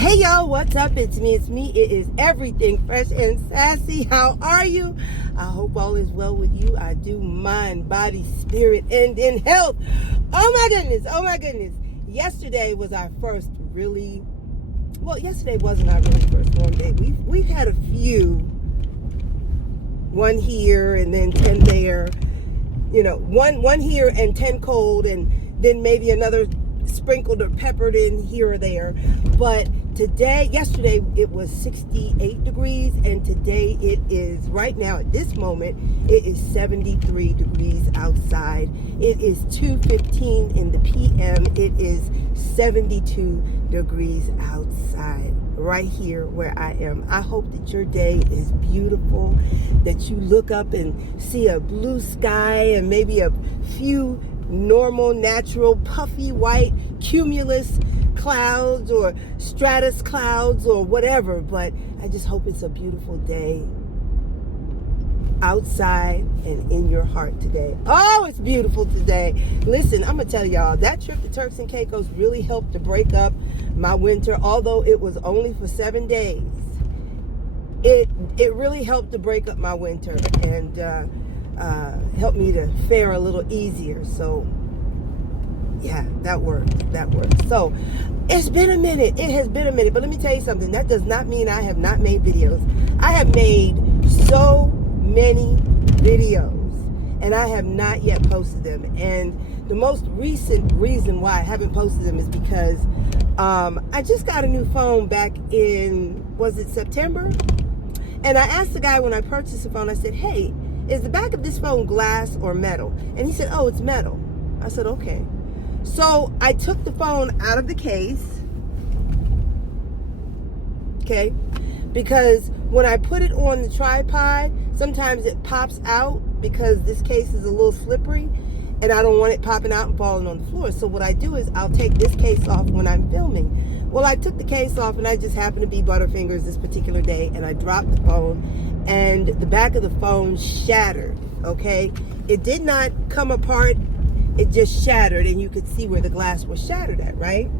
Hey y'all, what's up? It's me. It is everything fresh and sassy. How are you? I hope all is well with you. I do mind, body, spirit, and in health. Oh my goodness. Yesterday was our first yesterday wasn't our really first long day. We've had a few, one here and then 10 there, one here and 10 cold, and then maybe another sprinkled or peppered in here or there. But yesterday it was 68 degrees, and today it is, right now at this moment, it is 73 degrees outside. It is 2:15 in the PM. It is 72 degrees outside right here where I am. I hope that your day is beautiful, that you look up and see a blue sky and maybe a few normal, natural, puffy white cumulus clouds or stratus clouds or whatever. But I just hope it's a beautiful day outside and in your heart today. Oh, it's beautiful today. Listen, I'm gonna tell y'all, that trip to Turks and Caicos really helped to break up my winter. Although it was only for 7 days, it really helped to break up my winter and helped me to fare a little easier. So yeah, that worked. So it's been a minute. It has been a minute. But let me tell you something. That does not mean I have not made videos. I have made so many videos, and I have not yet posted them. And the most recent reason why I haven't posted them is because I just got a new phone back in, was it September? And I asked the guy when I purchased the phone, I said, hey, is the back of this phone glass or metal? And he said, oh, it's metal. I said, okay. So I took the phone out of the case, okay, because when I put it on the tripod, sometimes it pops out because this case is a little slippery, and I don't want it popping out and falling on the floor. So what I do is I'll take this case off when I'm filming. Well, I took the case off, and I just happened to be Butterfingers this particular day, and I dropped the phone, and the back of the phone shattered, okay? It did not come apart. It just shattered, and you could see where the glass was shattered at, right?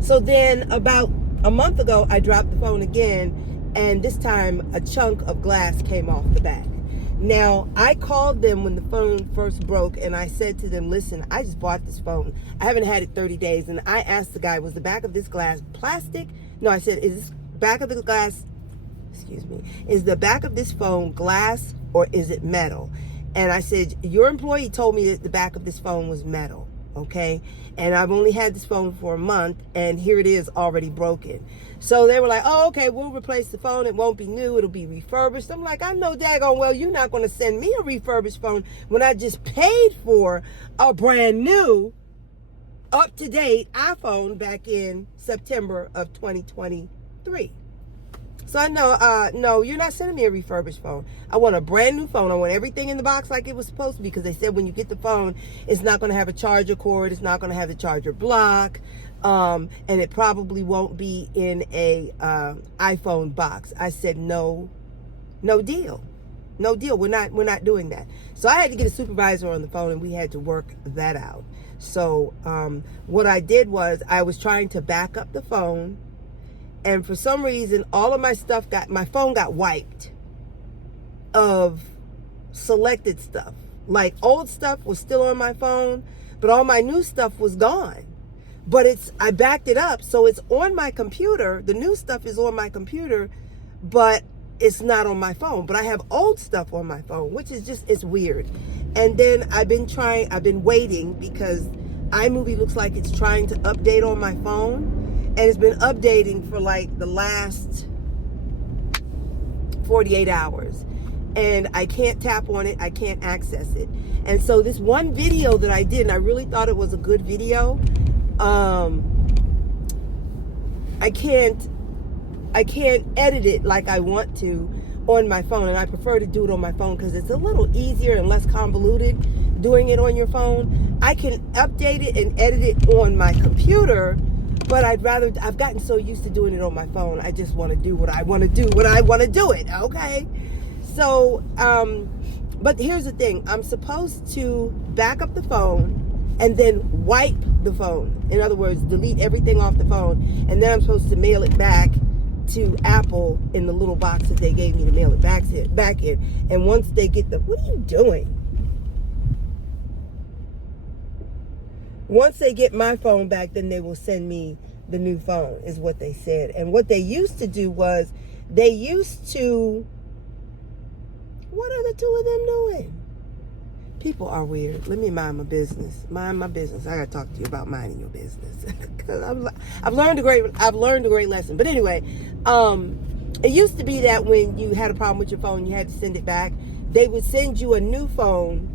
So then about a month ago, I dropped the phone again, and this time a chunk of glass came off the back. Now, I called them when the phone first broke, and I said to them, listen, I just bought this phone. I haven't had it 30 days, and I asked the guy, was the back of this glass plastic? No, I said, is this back of the glass, is the back of this phone glass or is it metal? And I said, your employee told me that the back of this phone was metal, okay? And I've only had this phone for a month, and here it is already broken. So they were like, oh, okay, we'll replace the phone. It won't be new. It'll be refurbished. I'm like, I know daggone well you're not going to send me a refurbished phone when I just paid for a brand new, up-to-date iPhone back in September of 2023. So I know, no, you're not sending me a refurbished phone. I want a brand new phone. I want everything in the box like it was supposed to be, because they said when you get the phone, it's not going to have a charger cord. It's not going to have the charger block. And it probably won't be in a iPhone box. I said, no deal. No deal. We're not doing that. So I had to get a supervisor on the phone, and we had to work that out. So what I did was I was trying to back up the phone, and for some reason, all of my phone got wiped of selected stuff. Like, old stuff was still on my phone, but all my new stuff was gone. But I backed it up, so it's on my computer. The new stuff is on my computer, but it's not on my phone. But I have old stuff on my phone, which is it's weird. And then I've been waiting, because iMovie looks like it's trying to update on my phone. And it's been updating for like the last 48 hours. And I can't tap on it. I can't access it. And so this one video that I did, and I really thought it was a good video, I can't edit it like I want to on my phone. And I prefer to do it on my phone because it's a little easier and less convoluted doing it on your phone. I can update it and edit it on my computer, but I've gotten so used to doing it on my phone. I just want to do what I want to do when I want to do it, okay? So, but here's the thing. I'm supposed to back up the phone and then wipe the phone. In other words, delete everything off the phone, and then I'm supposed to mail it back to Apple in the little box that they gave me to mail it back in. And once they get what are you doing? Once they get my phone back, then they will send me the new phone, is what they said. And what they used to do was, what are the two of them doing? People are weird. Let me mind my business. Mind my business. I gotta talk to you about minding your business. Because I've learned a great lesson. But anyway, it used to be that when you had a problem with your phone, you had to send it back. They would send you a new phone,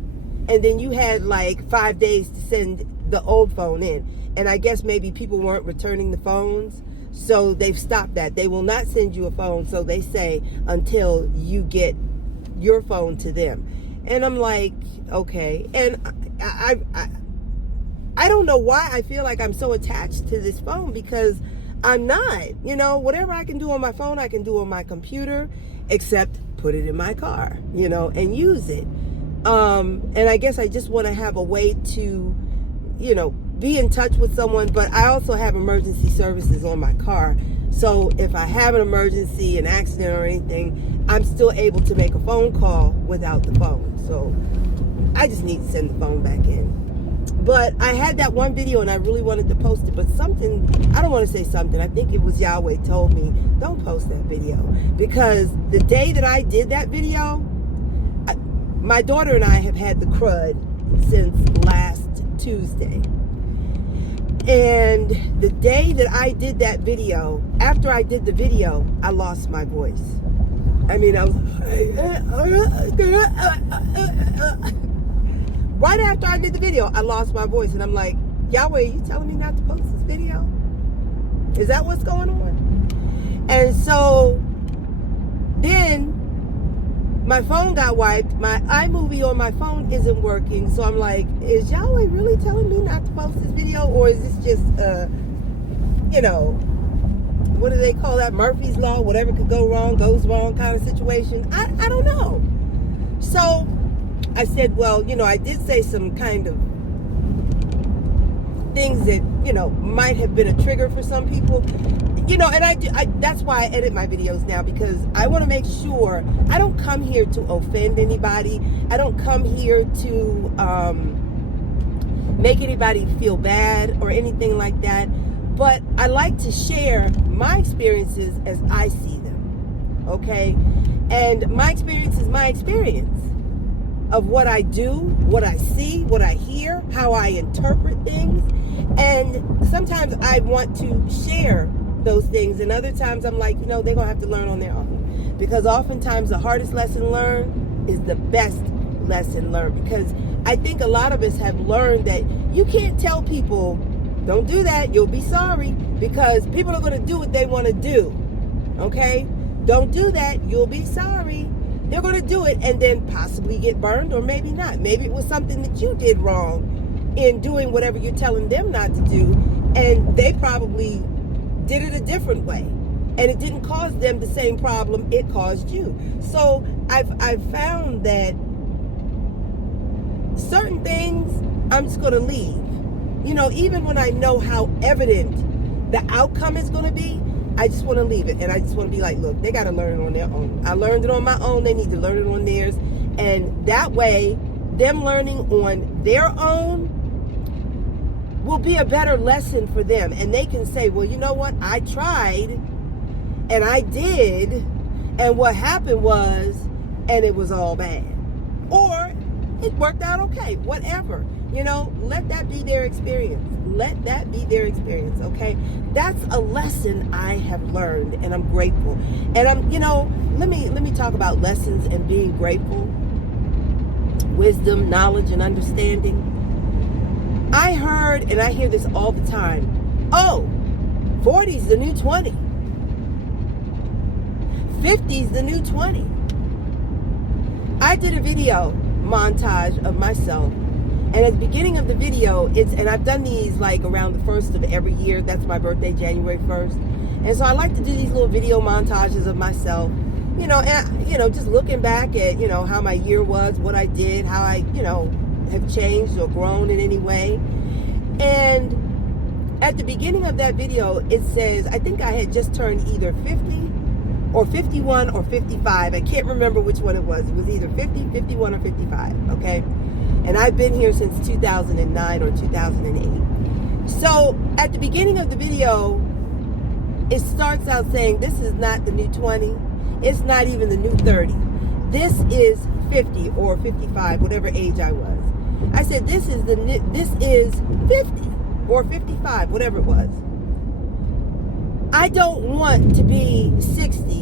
and then you had like 5 days to send the old phone in. And I guess maybe people weren't returning the phones, so they've stopped that. They will not send you a phone, so they say, until you get your phone to them. And I'm like, okay. And I don't know why I feel like I'm so attached to this phone, because I'm not. You know, whatever I can do on my phone, I can do on my computer, except put it in my car, you know, and use it. And I guess I just want to have a way to, you know, be in touch with someone. But I also have emergency services on my car. So if I have an emergency, an accident or anything, I'm still able to make a phone call without the phone. So I just need to send the phone back in. But I had that one video and I really wanted to post it, but something, I don't want to say something, I think it was Yahweh told me, don't post that video. Because the day that I did that video, my daughter and I have had the crud since last Tuesday. And the day that I did that video, after I did the video, I lost my voice. I mean, I was right after I did the video, I lost my voice. And I'm like, Yahweh, are you telling me not to post this video? Is that what's going on? And so then my phone got wiped. My iMovie on my phone isn't working. So I'm like, is Yahweh really telling me not to post this video? Or is this just, you know, what do they call that? Murphy's Law, whatever could go wrong, goes wrong kind of situation. I don't know. So I said, well, you know, I did say some kind of things that, you know, might have been a trigger for some people. You know, and I that's why I edit my videos now, because I want to make sure I don't come here to offend anybody. I don't come here to make anybody feel bad or anything like that. But I like to share my experiences as I see them, okay? And my experience is my experience of what I do, what I see, what I hear, how I interpret things. And sometimes I want to share those things, and other times I'm like, you know, they're gonna have to learn on their own, because oftentimes the hardest lesson learned is the best lesson learned. Because I think a lot of us have learned that you can't tell people, don't do that, you'll be sorry, because people are going to do what they want to do. Okay? Don't do that, you'll be sorry. They're going to do it and then possibly get burned, or maybe not. Maybe it was something that you did wrong in doing whatever you're telling them not to do, and they probably did it a different way, and it didn't cause them the same problem it caused you. So I've found that certain things I'm just going to leave. You know, even when I know how evident the outcome is going to be, I just want to leave it. And I just want to be like, look, they got to learn it on their own. I learned it on my own. They need to learn it on theirs. And that way, them learning on their own will be a better lesson for them. And they can say, well, you know what? I tried and I did. And what happened was, and it was all bad. Or it worked out okay, whatever. You know, let that be their experience. Let that be their experience, okay? That's a lesson I have learned, and I'm grateful. And I'm, you know, let me talk about lessons and being grateful. Wisdom, knowledge, and understanding. I heard, and I hear this all the time, oh, 40's the new 20. 50's the new 20. I did a video montage of myself, and at the beginning of the video, and I've done these like around the 1st of every year. That's my birthday, January 1st. And so I like to do these little video montages of myself, you know, and, you know, just looking back at, you know, how my year was, what I did, how I, you know, have changed or grown in any way. And at the beginning of that video, it says, I think I had just turned either 50 or 51 or 55. I can't remember which one it was. It was either 50, 51, or 55, okay? And I've been here since 2009 or 2008. So at the beginning of the video, it starts out saying, this is not the new 20. It's not even the new 30. This is 50 or 55, whatever age I was. I said, this is 50 or 55, whatever it was. I don't want to be 60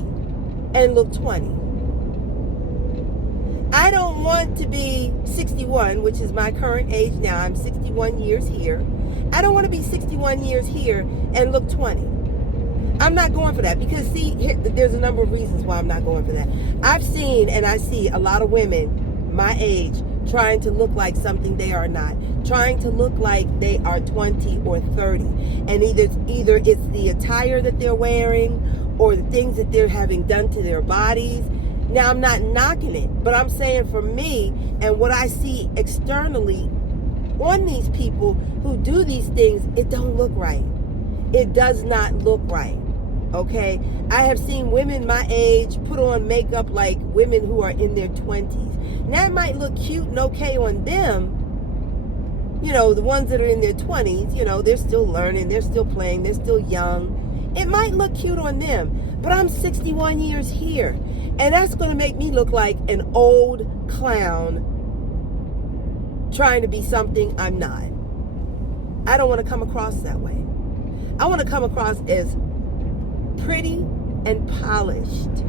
and look 20. I don't want to be 61, which is my current age now. I'm 61 years here. I don't want to be 61 years here and look 20. I'm not going for that because, see, there's a number of reasons why I'm not going for that. I've seen and I see a lot of women my age trying to look like something they are not, trying to look like they are 20 or 30. And either it's the attire that they're wearing or the things that they're having done to their bodies. Now, I'm not knocking it, but I'm saying for me and what I see externally on these people who do these things, it don't look right. It does not look right. Okay, I have seen women my age put on makeup like women who are in their 20s. Now it might look cute and okay on them, you know, the ones that are in their 20s, you know, they're still learning, they're still playing, they're still young. It might look cute on them, but I'm 61 years here, and that's going to make me look like an old clown trying to be something I'm not. I don't want to come across that way. I want to come across as pretty and polished.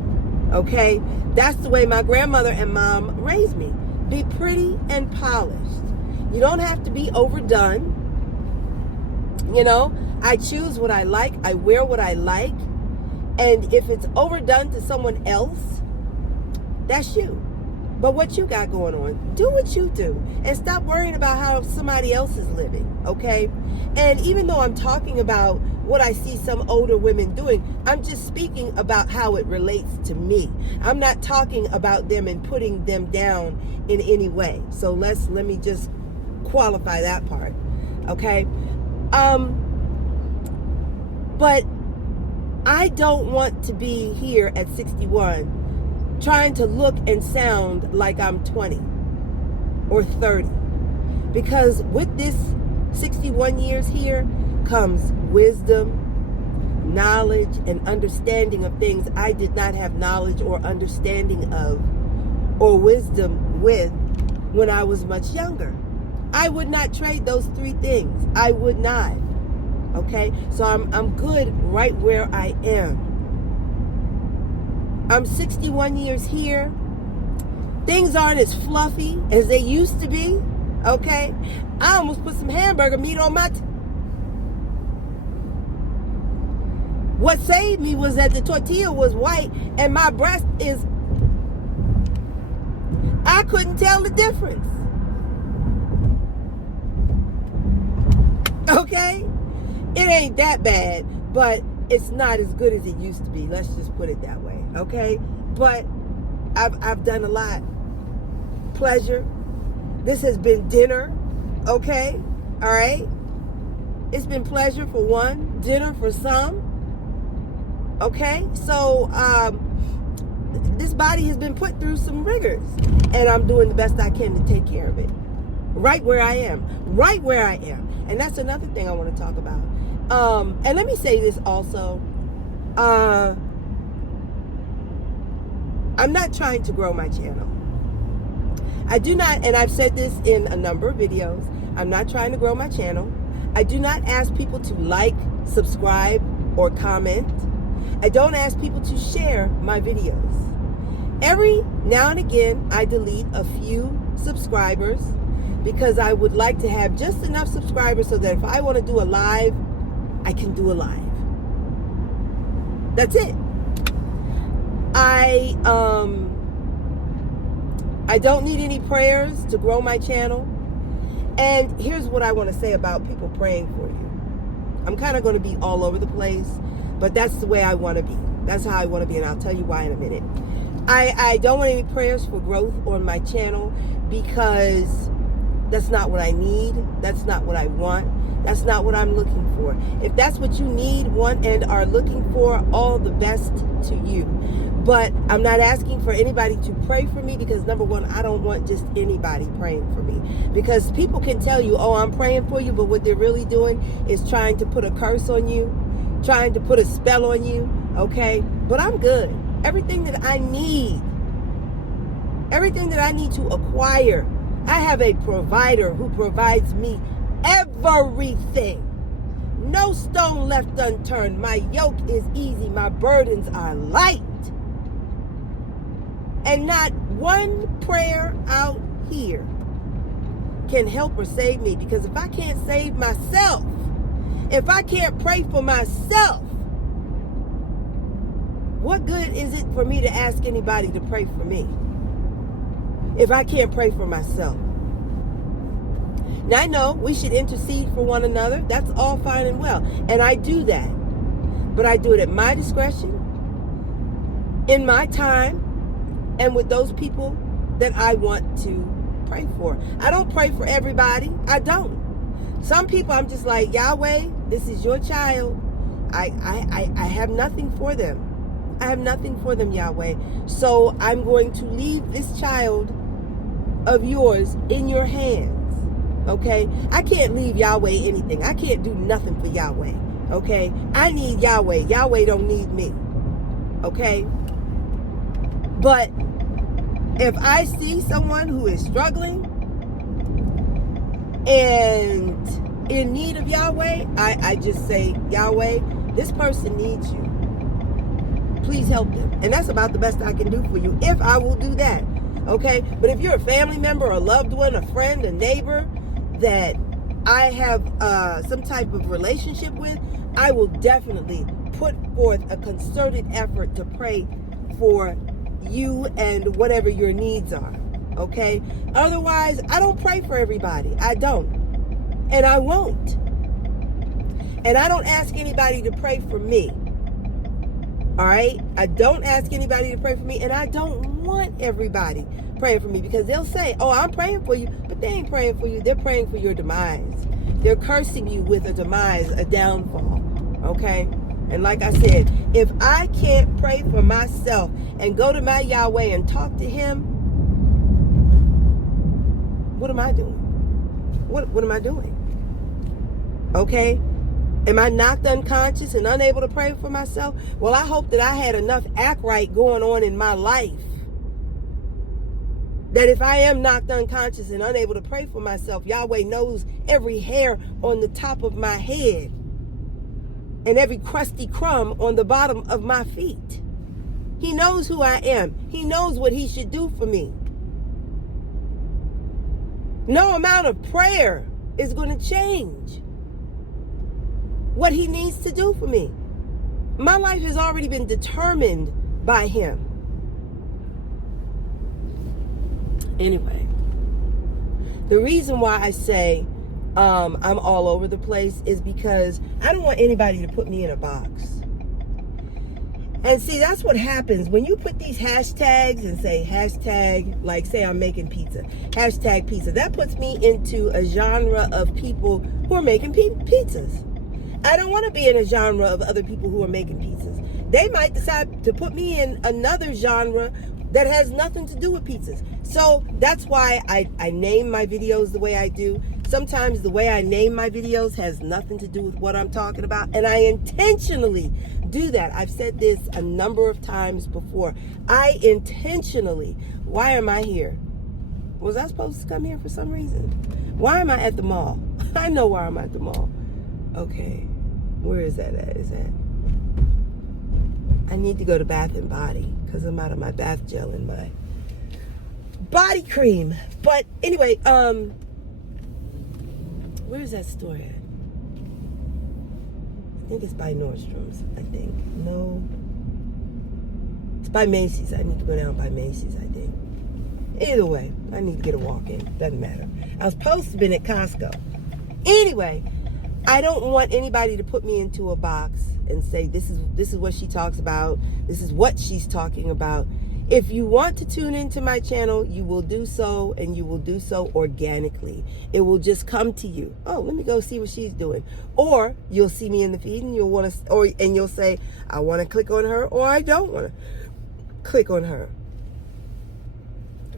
Okay? That's the way my grandmother and mom raised me. Be pretty and polished. You don't have to be overdone. You know, I choose what I like. I wear what I like. And if it's overdone to someone else, that's you. But what you got going on, do what you do and stop worrying about how somebody else is living, okay? And even though I'm talking about what I see some older women doing, I'm just speaking about how it relates to me. I'm not talking about them and putting them down in any way. So let me just qualify that part, okay? But I don't want to be here at 61 trying to look and sound like I'm 20 or 30. Because with this 61 years here comes wisdom, knowledge, and understanding of things I did not have knowledge or understanding of or wisdom with when I was much younger. I would not trade those three things. I would not. Okay? So I'm good right where I am. I'm 61 years here. Things aren't as fluffy as they used to be. Okay? I almost put some hamburger meat on my... What saved me was that the tortilla was white and my breast is... I couldn't tell the difference. Okay? It ain't that bad, but it's not as good as it used to be. Let's just put it that way. Okay? But I've done a lot. Pleasure. This has been dinner. Okay? All right? It's been pleasure for one, dinner for some. Okay? So, this body has been put through some rigors, and I'm doing the best I can to take care of it. Right where I am. Right where I am. And that's another thing I want to talk about. And let me say this also. I'm not trying to grow my channel. I do not, and I've said this in a number of videos, I'm not trying to grow my channel. I do not ask people to like, subscribe, or comment. I don't ask people to share my videos. Every now and again, I delete a few subscribers because I would like to have just enough subscribers so that if I want to do a live, I can do a live. That's it. I don't need any prayers to grow my channel. And here's what I want to say about people praying for you. I'm kind of going to be all over the place, but that's the way I want to be. That's how I want to be, and I'll tell you why in a minute. I don't want any prayers for growth on my channel because That's not what I need. That's not what I want. That's not what I'm looking for. If that's what you need, want, and are looking for, all the best to you. But I'm not asking for anybody to pray for me because, number one, I don't want just anybody praying for me. Because people can tell you, oh, I'm praying for you, but what they're really doing is trying to put a curse on you, trying to put a spell on you, okay? But I'm good. Everything that I need to acquire, I have a provider who provides me everything. No stone left unturned. My yoke is easy. My burdens are light. And not one prayer out here can help or save me. Because if I can't save myself, if I can't pray for myself, what good is it for me to ask anybody to pray for me if I can't pray for myself? Now, I know we should intercede for one another. That's all fine and well. And I do that. But I do it at my discretion, in my time, and with those people that I want to pray for. I don't pray for everybody. I don't. Some people I'm just like, Yahweh, this is your child. I have nothing for them. I have nothing for them, Yahweh. So I'm going to leave this child of yours in your hands. Okay? I can't leave Yahweh anything. I can't do nothing for Yahweh. Okay? I need Yahweh. Yahweh don't need me. Okay? But if I see someone who is struggling and in need of Yahweh, I just say, Yahweh, this person needs you. Please help them. And that's about the best I can do for you, if I will do that. Okay? But if you're a family member, a loved one, a friend, a neighbor that I have some type of relationship with, I will definitely put forth a concerted effort to pray for you and whatever your needs are. Okay? Otherwise, I don't pray for everybody. I don't. And I won't. And I don't ask anybody to pray for me. All right? I don't ask anybody to pray for me, and I don't want everybody praying for me, because they'll say, oh, I'm praying for you, but they ain't praying for you. They're praying for your demise. They're cursing you with a demise, a downfall. Okay? And like I said, if I can't pray for myself and go to my Yahweh and talk to him, what am I doing? What am I doing? Okay? Am I knocked unconscious and unable to pray for myself? Well, I hope that I had enough act right going on in my life that if I am knocked unconscious and unable to pray for myself, Yahweh knows every hair on the top of my head and every crusty crumb on the bottom of my feet. He knows who I am. He knows what he should do for me. No amount of prayer is going to change what he needs to do for me. My life has already been determined by him. Anyway, the reason why I say I'm all over the place is because I don't want anybody to put me in a box. And see, that's what happens when you put these hashtags and say hashtag, like say I'm making pizza, hashtag pizza. That puts me into a genre of people who are making pizzas. I don't want to be in a genre of other people who are making pizzas. They might decide to put me in another genre that has nothing to do with pizzas. So that's why I name my videos the way I do. Sometimes the way I name my videos has nothing to do with what I'm talking about. And I intentionally do that. I've said this a number of times before. I intentionally, why am I here? Was I supposed to come here for some reason? Why am I at the mall? I know why I'm at the mall. Okay, where is that at? Is that? I need to go to Bath and Body because I'm out of my bath gel and my body cream. But anyway, where is that store at? I think it's by Nordstrom's, I think. No. It's by Macy's. I need to go down by Macy's, I think. Either way, I need to get a walk in. Doesn't matter. I was supposed to have been at Costco. Anyway, I don't want anybody to put me into a box and say, this is what she talks about. This is what she's talking about. If you want to tune into my channel, you will do so, and you will do so organically. It will just come to you. Oh, let me go see what she's doing. Or you'll see me in the feed and and you'll say, I want to click on her, or I don't want to click on her.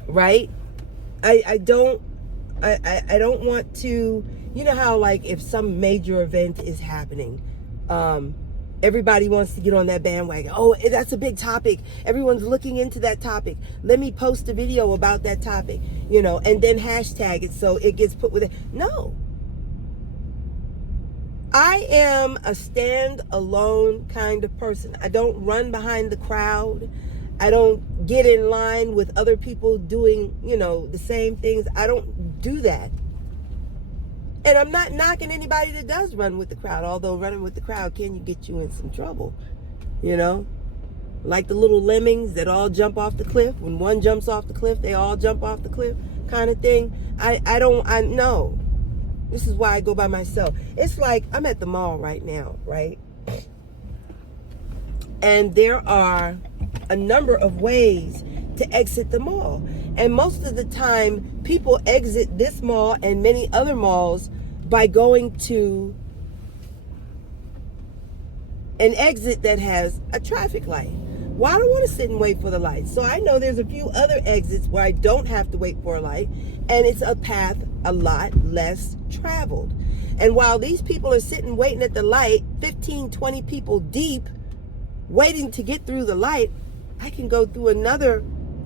Right? I don't want to, you know how like if some major event is happening, everybody wants to get on that bandwagon. Oh, that's a big topic. Everyone's looking into that topic. Let me post a video about that topic, and then hashtag it so it gets put with it. No. I am a stand-alone kind of person. I don't run behind the crowd. I don't get in line with other people doing, the same things. I don't do that. And I'm not knocking anybody that does run with the crowd, although running with the crowd can get you in some trouble, Like the little lemmings that all jump off the cliff. When one jumps off the cliff, they all jump off the cliff kind of thing. I know. This is why I go by myself. It's like I'm at the mall right now, right? And there are a number of ways to exit the mall. And most of the time, people exit this mall and many other malls by going to an exit that has a traffic light. Well, I don't want to sit and wait for the light. So I know there's a few other exits where I don't have to wait for a light, and it's a path a lot less traveled. And while these people are sitting waiting at the light, 15, 20 people deep, waiting to get through the light, I can go through another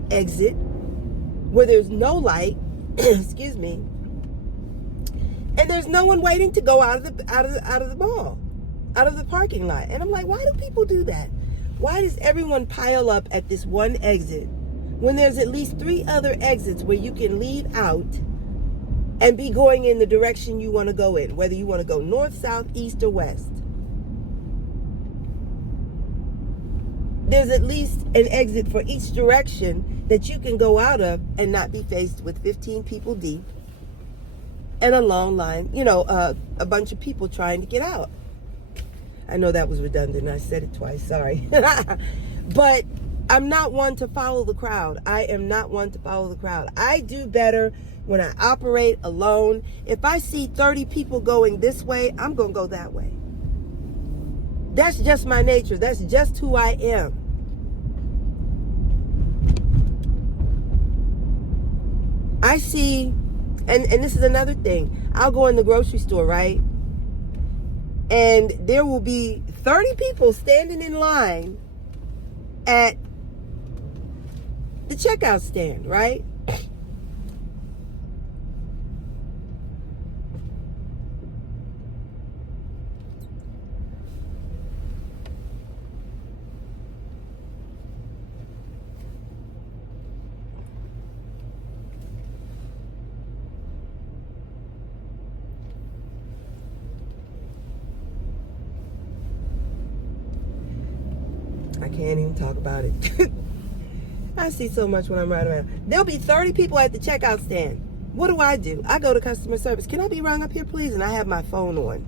exit where there's no light, excuse me, and there's no one waiting to go out of the mall, out of the parking lot. And I'm like, why do people do that? Why does everyone pile up at this one exit when there's at least 3 other exits where you can leave out and be going in the direction you want to go in, whether you want to go north, south, east, or west? There's at least an exit for each direction that you can go out of and not be faced with 15 people deep and a long line, a bunch of people trying to get out. I know that was redundant. I said it twice. Sorry. But I'm not one to follow the crowd. I am not one to follow the crowd. I do better when I operate alone. If I see 30 people going this way, I'm going to go that way. That's just my nature. That's just who I am. I see, and this is another thing. I'll go in the grocery store, right? And there will be 30 people standing in line at the checkout stand, right? I can't even talk about it. I see so much when I'm riding around. There'll be 30 people at the checkout stand. What do? I go to customer service. Can I be rung up here, please? And I have my phone on.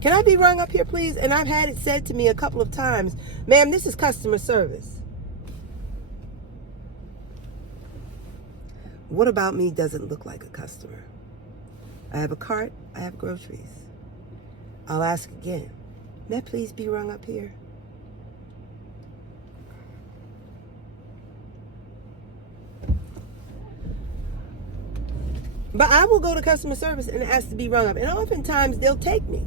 Can I be rung up here, please? And I've had it said to me a couple of times, ma'am, this is customer service. What about me doesn't look like a customer? I have a cart. I have groceries. I'll ask again. May I please be rung up here? But I will go to customer service and ask to be rung up. And oftentimes they'll take me.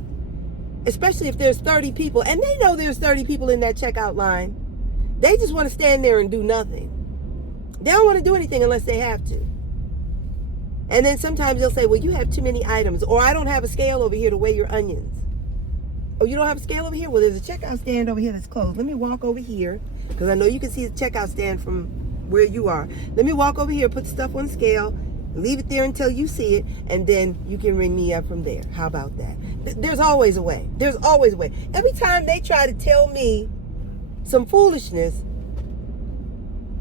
Especially if there's 30 people. And they know there's 30 people in that checkout line. They just want to stand there and do nothing. They don't want to do anything unless they have to. And then sometimes they'll say, well, you have too many items. Or I don't have a scale over here to weigh your onions. Oh, you don't have a scale over here? Well, there's a checkout stand over here that's closed. Let me walk over here. Because I know you can see the checkout stand from where you are. Let me walk over here, put the stuff on the scale, leave it there until you see it, and then you can ring me up from there. How about that? There's always a way. There's always a way. Every time they try to tell me some foolishness,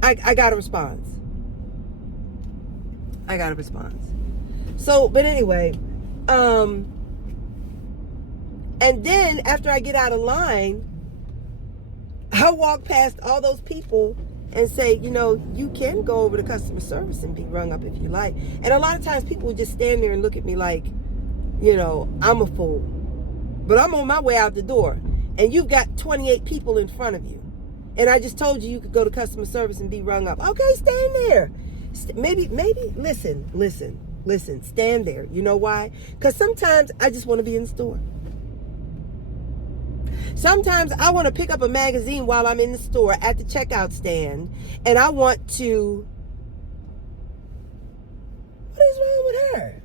I got a response. I got a response. So, but anyway, and then after I get out of line, I walk past all those people and say, you can go over to customer service and be rung up if you like. And a lot of times people will just stand there and look at me like, I'm a fool. But I'm on my way out the door, and you've got 28 people in front of you. And I just told you could go to customer service and be rung up. Okay, stand there. Maybe, listen, stand there. You know why? Because sometimes I just want to be in the store. Sometimes I want to pick up a magazine while I'm in the store at the checkout stand, and I want to... What is wrong with her?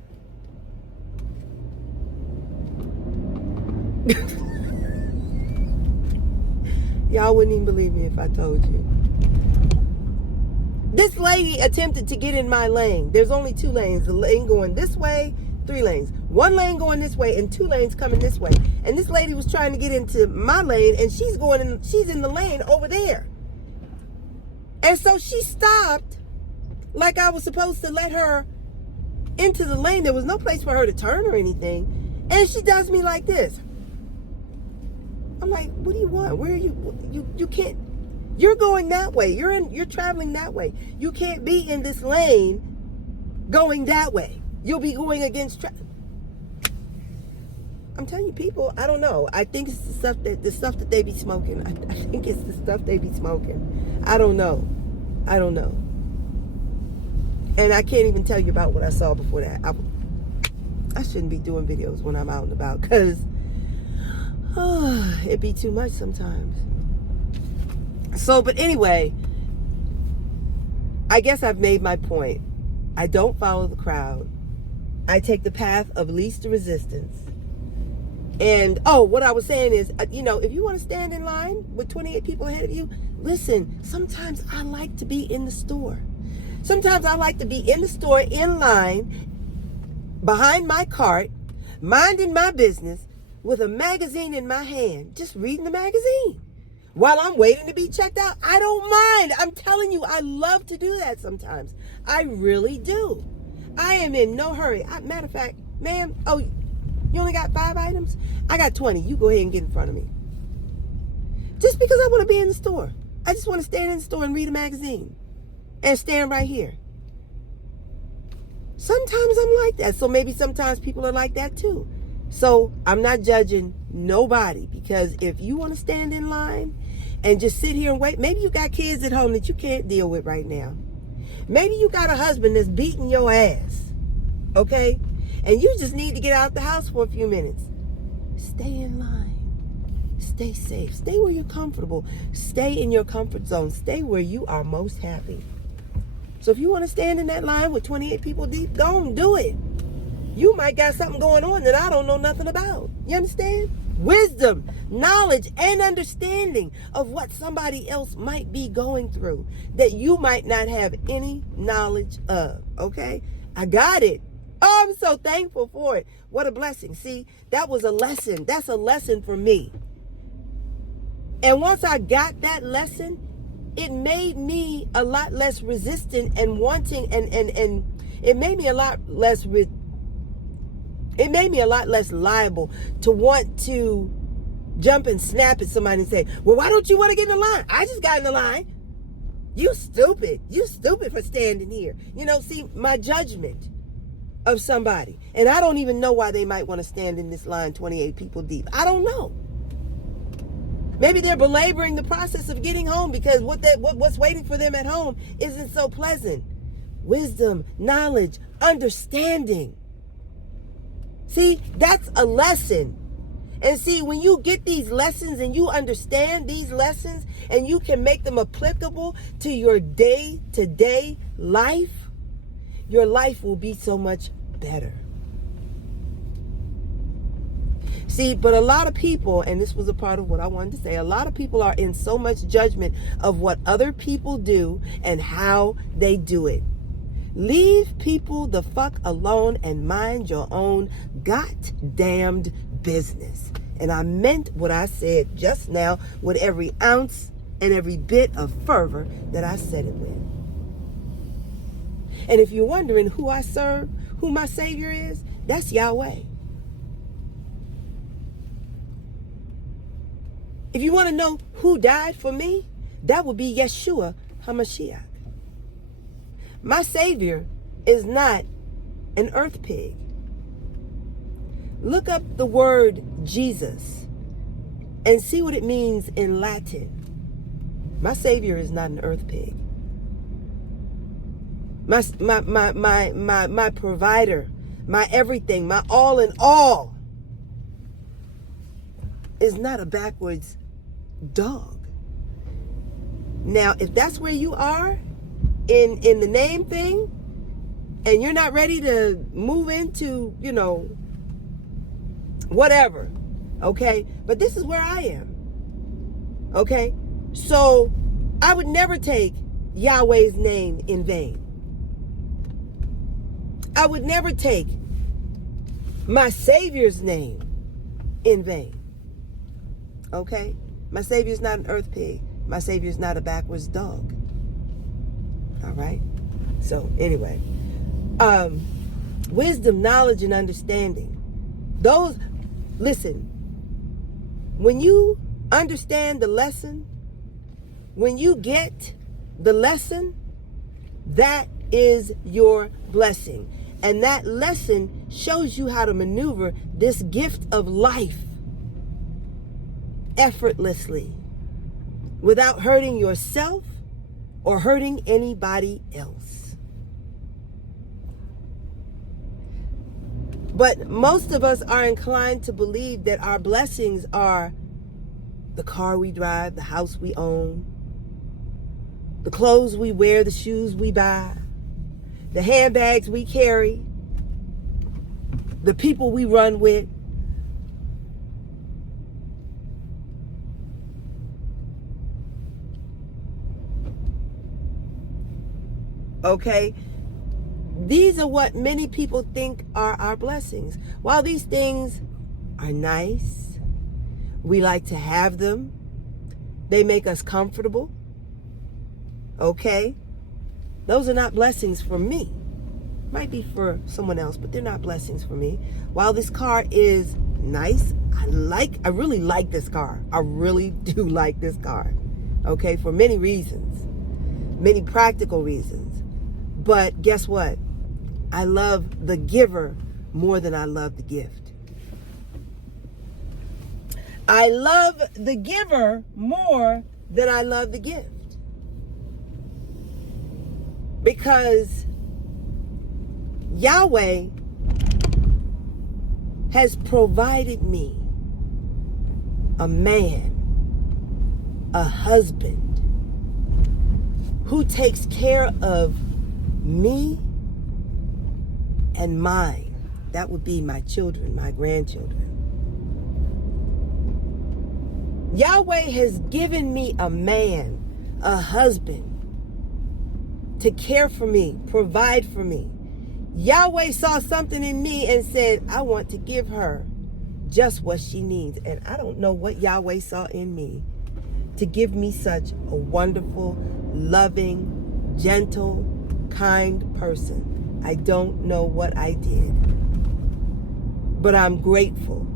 Y'all wouldn't even believe me if I told you. This lady attempted to get in my lane. There's only 2 lanes. The lane going this way, 3 lanes. 1 lane going this way and 2 lanes coming this way. And this lady was trying to get into my lane, and she's in the lane over there. And so she stopped like I was supposed to let her into the lane. There was no place for her to turn or anything. And she does me like this. I'm like, what do you want? Where are you? You can't. You're going that way. You're traveling that way. You can't be in this lane going that way. You'll be going against traffic. I'm telling you, people, I don't know. I think it's the stuff that they be smoking. I think it's the stuff they be smoking. I don't know. And I can't even tell you about what I saw before that. I shouldn't be doing videos when I'm out and about, because it'd be too much sometimes. So, but anyway, I guess I've made my point. I don't follow the crowd. I take the path of least resistance. And, what I was saying is, if you want to stand in line with 28 people ahead of you, listen, sometimes I like to be in the store. Sometimes I like to be in the store, in line, behind my cart, minding my business, with a magazine in my hand, just reading the magazine while I'm waiting to be checked out. I don't mind. I'm telling you, I love to do that sometimes. I really do. I am in no hurry. Matter of fact, ma'am, you only got 5 items? I got 20. You go ahead and get in front of me. Just because I want to be in the store. I just want to stand in the store and read a magazine and stand right here. Sometimes I'm like that. So maybe sometimes people are like that too. So I'm not judging nobody, because if you want to stand in line and just sit here and wait, maybe you got kids at home that you can't deal with right now. Maybe you got a husband that's beating your ass, okay? And you just need to get out the house for a few minutes. Stay in line. Stay safe. Stay where you're comfortable. Stay in your comfort zone. Stay where you are most happy. So if you want to stand in that line with 28 people deep, go and do it. You might got something going on that I don't know nothing about. You understand? Wisdom, knowledge, and understanding of what somebody else might be going through that you might not have any knowledge of. Okay? I got it. Oh, I'm so thankful for it. What a blessing. See, that was a lesson. That's a lesson for me. And once I got that lesson, it made me a lot less resistant and wanting, and it made me a lot less it made me a lot less liable to want to jump and snap at somebody and say, well, why don't you want to get in the line? I just got in the line. You stupid. You stupid for standing here. See, my judgment of somebody. And I don't even know why they might want to stand in this line 28 people deep. I don't know. Maybe they're belaboring the process of getting home because what's waiting for them at home isn't so pleasant. Wisdom, knowledge, understanding. See, that's a lesson. And see, when you get these lessons and you understand these lessons and you can make them applicable to your day-to-day life, your life will be so much better. See, but a lot of people, and this was a part of what I wanted to say, a lot of people are in so much judgment of what other people do and how they do it. Leave people the fuck alone and mind your own goddamned business. And I meant what I said just now with every ounce and every bit of fervor that I said it with. And if you're wondering who I serve, who my Savior is, that's Yahweh. If you want to know who died for me, that would be Yeshua HaMashiach. My Savior is not an earth pig. Look up the word Jesus and see what it means in Latin. My Savior is not an earth pig. My provider, my everything, my all in all is not a backwards dog. Now, if that's where you are in the name thing, and you're not ready to move into, whatever, okay? But this is where I am, okay? So I would never take Yahweh's name in vain. I would never take my Savior's name in vain, okay? My Savior's not an earth pig. My Savior's not a backwards dog, all right? So anyway, wisdom, knowledge, and understanding. Listen, when you understand the lesson, when you get the lesson, that is your blessing. And that lesson shows you how to maneuver this gift of life effortlessly without hurting yourself or hurting anybody else. But most of us are inclined to believe that our blessings are the car we drive, the house we own, the clothes we wear, the shoes we buy, the handbags we carry, the people we run with. Okay? These are what many people think are our blessings. While these things are nice, we like to have them, they make us comfortable, okay? Those are not blessings for me. Might be for someone else, but they're not blessings for me. While this car is nice, I really like this car. I really do like this car, okay, for many reasons, many practical reasons. But guess what? I love the giver more than I love the gift. I love the giver more than I love the gift. Because Yahweh has provided me a man, a husband, who takes care of me and mine. That would be my children, my grandchildren. Yahweh has given me a man, a husband, to care for me, provide for me. Yahweh saw something in me and said, I want to give her just what she needs. And I don't know what Yahweh saw in me to give me such a wonderful, loving, gentle, kind person. I don't know what I did. But I'm grateful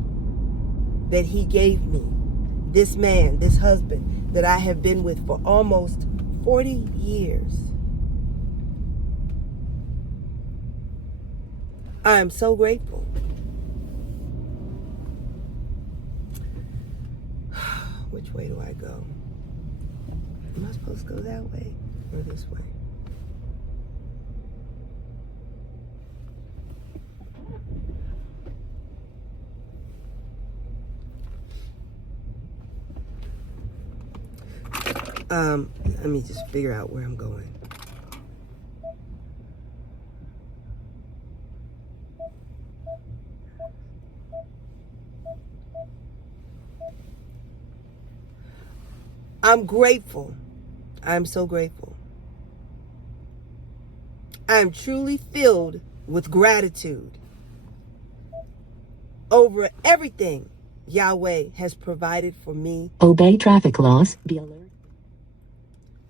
that he gave me this man, this husband that I have been with for almost 40 years. I am so grateful. Which way do I go? Am I supposed to go that way or this way? Let me just figure out where I'm going. I'm grateful. I'm so grateful. I am truly filled with gratitude over everything Yahweh has provided for me. Obey traffic laws. Be alert.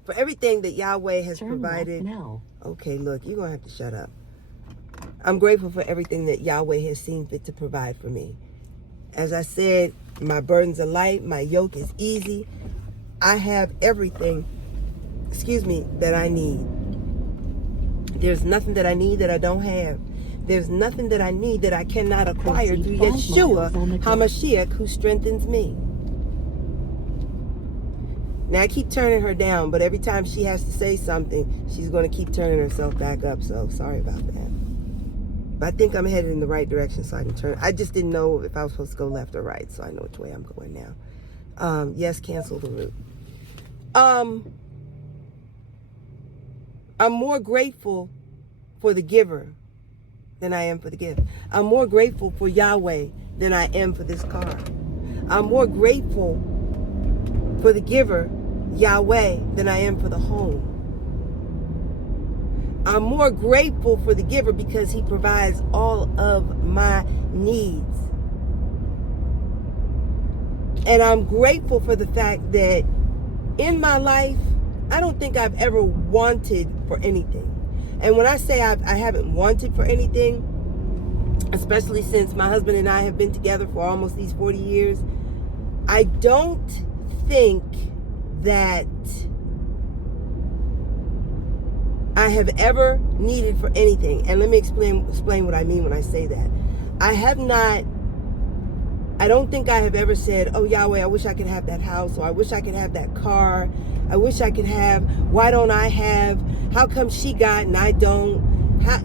For everything that Yahweh has Turn provided. left now. Okay, look, you're going to have to shut up. I'm grateful for everything that Yahweh has seen fit to provide for me. As I said, my burdens are light, my yoke is easy. I have everything that I need. There's nothing that I need that I don't have. There's nothing that I need that I cannot acquire through Yeshua HaMashiach, who strengthens me. Now I keep turning her down, but every time she has to say something, she's going to keep turning herself back up. So sorry about that. But I think I'm headed in the right direction, so I can turn. I just didn't know if I was supposed to go left or right, so I know which way I'm going now. Yes, cancel the route. I'm more grateful for the giver than I am for the gift. I'm more grateful for Yahweh than I am for this car. I'm more grateful for the giver, Yahweh, than I am for the home. I'm more grateful for the giver because he provides all of my needs. And I'm grateful for the fact that in my life, I don't think I've ever wanted for anything. And when I say I haven't wanted for anything, especially since my husband and I have been together for almost these 40 years, I don't think that I have ever needed for anything. And let me explain what I mean when I say that. I don't think I have ever said, oh, Yahweh, I wish I could have that house, or I wish I could have that car. I wish I could have, why don't I have? How come she got and I don't?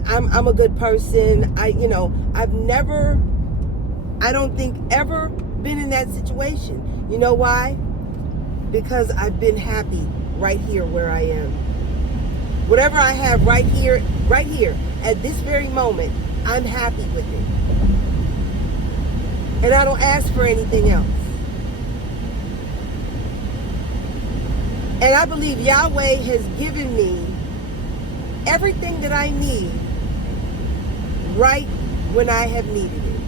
I'm a good person. I've never, I don't think ever been in that situation. You know why? Because I've been happy right here where I am. Whatever I have right here, at this very moment, I'm happy with it. And I don't ask for anything else. And I believe Yahweh has given me everything that I need right when I have needed it.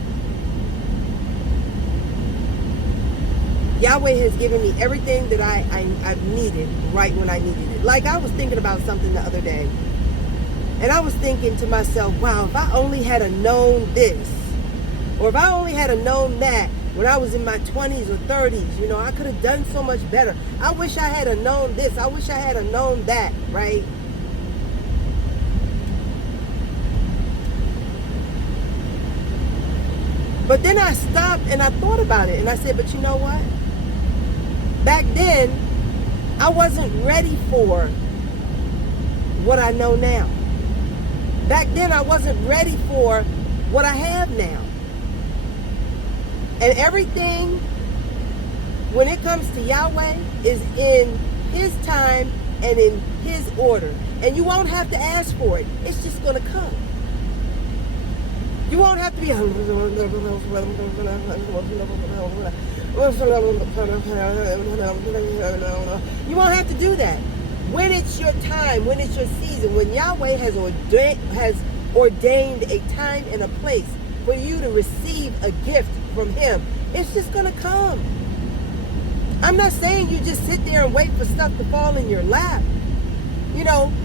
Yahweh has given me everything that I've needed right when I needed it. Like, I was thinking about something the other day. And I was thinking to myself, wow, if I only had known this, or if I only had known that when I was in my 20s or 30s, I could have done so much better. I wish I had known this. I wish I had known that, right? But then I stopped and I thought about it. And I said, but you know what? Back then, I wasn't ready for what I know now. Back then, I wasn't ready for what I have now. And everything, when it comes to Yahweh, is in his time and in his order. And you won't have to ask for it. It's just going to come. You won't have to be... You won't have to do that. When it's your time, when it's your season, when Yahweh has ordained a time and a place for you to receive a gift from him, it's just going to come. I'm not saying you just sit there and wait for stuff to fall in your lap.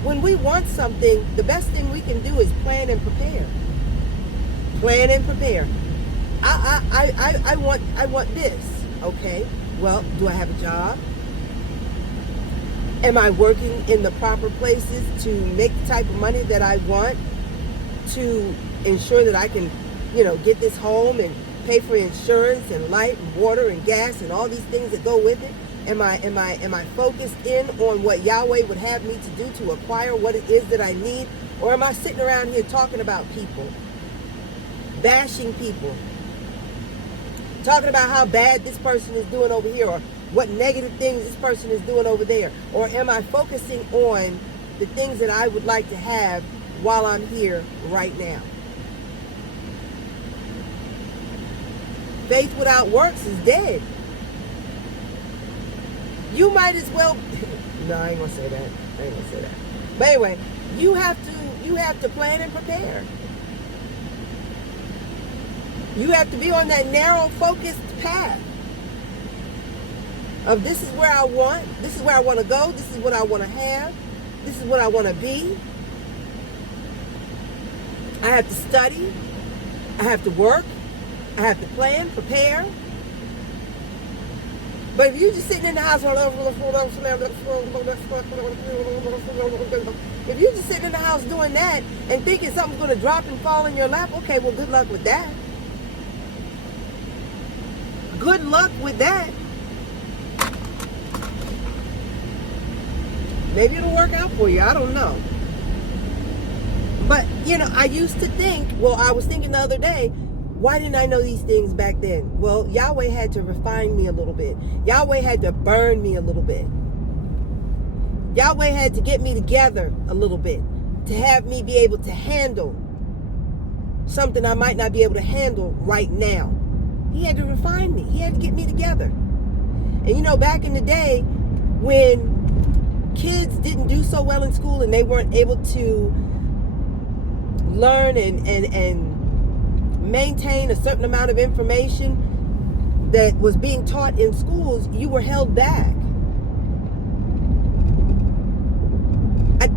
When we want something, the best thing we can do is plan and prepare. Plan and prepare. I want this. Okay. Well, do I have a job? Am I working in the proper places to make the type of money that I want to ensure that I can, get this home and pay for insurance and light and water and gas and all these things that go with it? Am I focused in on what Yahweh would have me to do to acquire what it is that I need? Or am I sitting around here talking about people, bashing people, talking about how bad this person is doing over here, or what negative things this person is doing over there? Or am I focusing on the things that I would like to have while I'm here right now? Faith without works is dead. You might as well... No, I ain't gonna say that. But anyway, you have to plan and prepare. You have to be on that narrow, focused path of this is where I want to go, this is what I want to have, this is what I want to be. I have to study, I have to work, I have to plan, prepare. But if you just sitting in the house, if you just sitting in the house doing that and thinking something's going to drop and fall in your lap, okay, well, good luck with that. Good luck with that. Maybe it'll work out for you. I don't know. But, you know, I used to think, well, I was thinking the other day, why didn't I know these things back then? Well, Yahweh had to refine me a little bit. Yahweh had to burn me a little bit. Yahweh had to get me together a little bit to have me be able to handle something I might not be able to handle right now. He had to refine me. He had to get me together. And, you know, back in the day when kids didn't do so well in school and they weren't able to learn and maintain a certain amount of information that was being taught in schools, you were held back.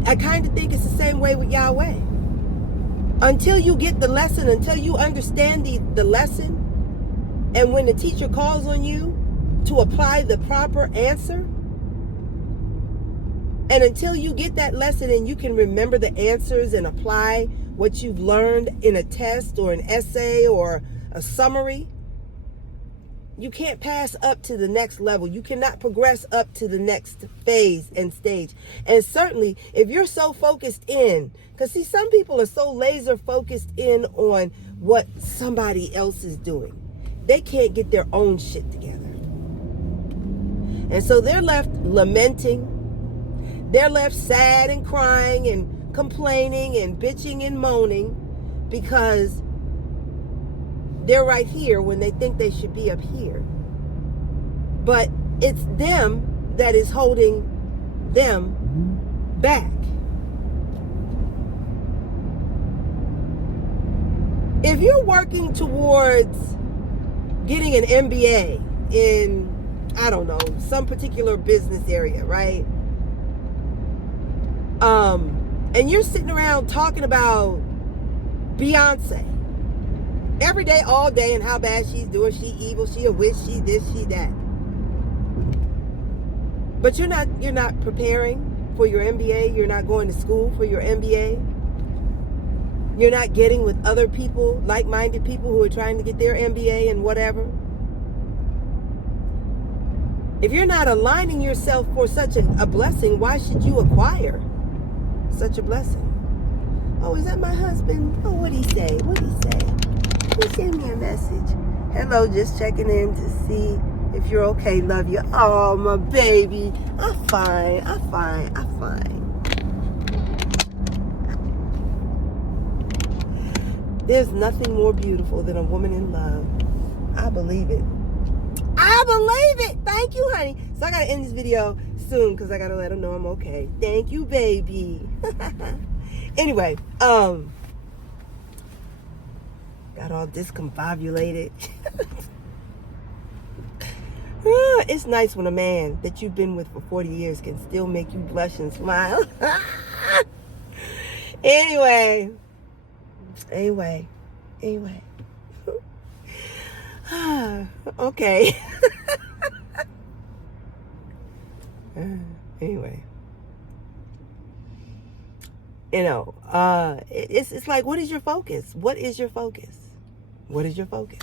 I kind of think it's the same way with Yahweh. Until you get the lesson, until you understand the lesson, and when the teacher calls on you to apply the proper answer, and until you get that lesson and you can remember the answers and apply what you've learned in a test or an essay or a summary, you can't pass up to the next level. You cannot progress up to the next phase and stage. And certainly, if you're so focused in, because see, some people are so laser focused in on what somebody else is doing, they can't get their own shit together. And so they're left lamenting. They're left sad and crying and complaining and bitching and moaning because they're right here when they think they should be up here. But it's them that is holding them back. If you're working towards getting an MBA in, I don't know, some particular business area, right? And you're sitting around talking about Beyonce every day, all day, and how bad she's doing, she evil, she a witch, she this, she that. But you're not preparing for your MBA, you're not going to school for your MBA. You're not getting with other people, like-minded people who are trying to get their MBA and whatever. If you're not aligning yourself for such a blessing, why should you acquire such a blessing? Oh, is that my husband? Oh, what'd he say? What'd he say? He sent me a message. Hello, just checking in to see if you're okay. Love you. Oh, my baby. I'm fine. There's nothing more beautiful than a woman in love. I believe it. I believe it. Thank you, honey. So I got to end this video soon because I got to let her know I'm okay. Thank you, baby. Anyway, got all discombobulated. It's nice when a man that you've been with for 40 years can still make you blush and smile. Anyway. Okay. Anyway. You know, it's like, what is your focus? What is your focus? What is your focus?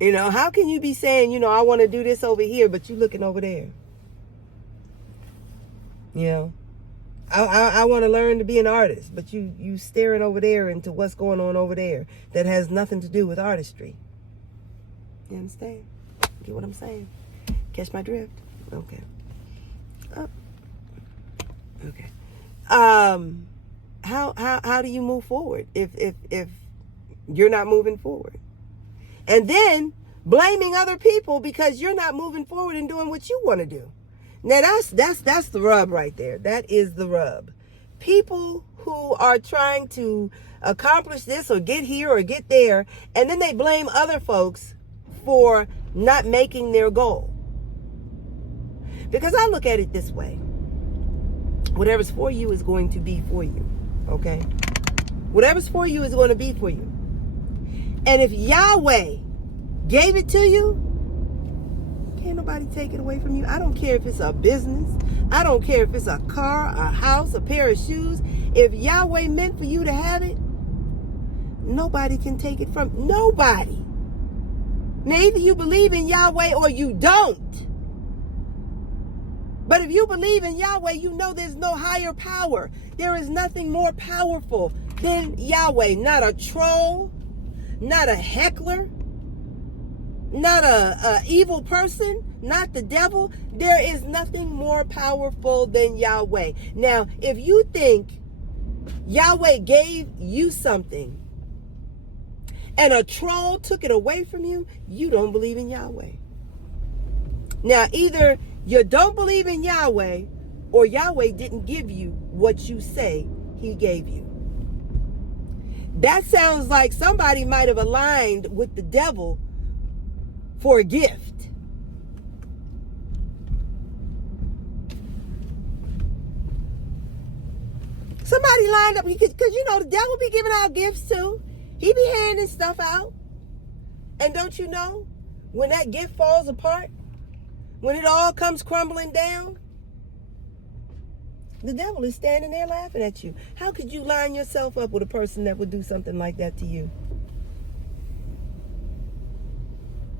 You know, how can you be saying, you know, I want to do this over here, but you looking over there? You know, I want to learn to be an artist, but you staring over there into what's going on over there that has nothing to do with artistry. You understand? Get what I'm saying? Catch my drift? Okay. Oh. Okay. How do you move forward if you're not moving forward? And then blaming other people because you're not moving forward and doing what you want to do. Now that's the rub right there. That is the rub. People who are trying to accomplish this or get here or get there, and then they blame other folks for not making their goal. Because I look at it this way. Whatever's for you is going to be for you. Okay? Whatever's for you is going to be for you. And if Yahweh gave it to you, can't nobody take it away from you. I don't care if it's a business. I don't care if it's a car, a house, a pair of shoes. If Yahweh meant for you to have it, nobody can take it from nobody. Now, either you believe in Yahweh or you don't. But if you believe in Yahweh, you know there's no higher power. There is nothing more powerful than Yahweh. Not a troll, not a heckler, not a evil person, not the devil. There is nothing more powerful than Yahweh. Now, if you think Yahweh gave you something and a troll took it away from you, you don't believe in Yahweh. Now, either you don't believe in Yahweh or Yahweh didn't give you what you say he gave you. That sounds like somebody might have aligned with the devil for a gift. Somebody lined up, because you know the devil be giving out gifts too. He be handing stuff out. And don't you know, when that gift falls apart, when it all comes crumbling down, the devil is standing there laughing at you. How could you line yourself up with a person that would do something like that to you?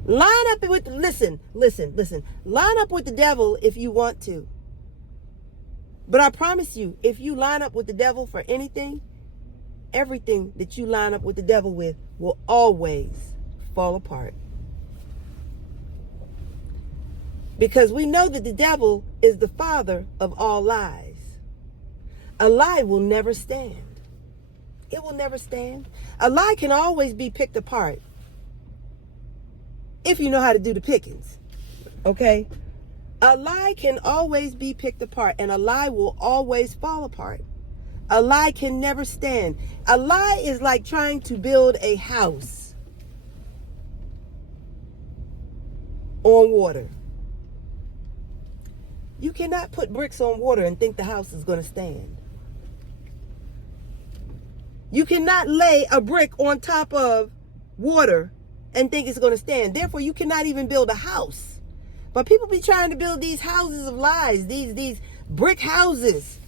Line up with, listen. Line up with the devil if you want to. But I promise you, if you line up with the devil for anything, everything that you line up with the devil with will always fall apart. Because we know that the devil is the father of all lies. A lie will never stand. It will never stand. A lie can always be picked apart if you know how to do the pickings. Okay? A lie can always be picked apart, and a lie will always fall apart. A lie can never stand. A lie is like trying to build a house on water. You cannot put bricks on water and think the house is going to stand. You cannot lay a brick on top of water and think it's going to stand. Therefore, you cannot even build a house. But people be trying to build these houses of lies, these brick houses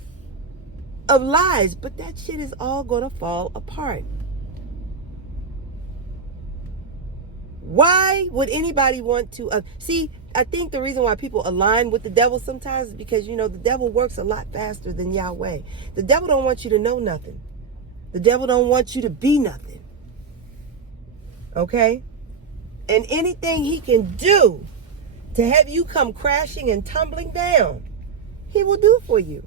of lies. But that shit is all going to fall apart. Why would anybody want to... see, I think the reason why people align with the devil sometimes is because, you know, the devil works a lot faster than Yahweh. The devil don't want you to know nothing. The devil don't want you to be nothing. Okay? And anything he can do to have you come crashing and tumbling down, he will do for you.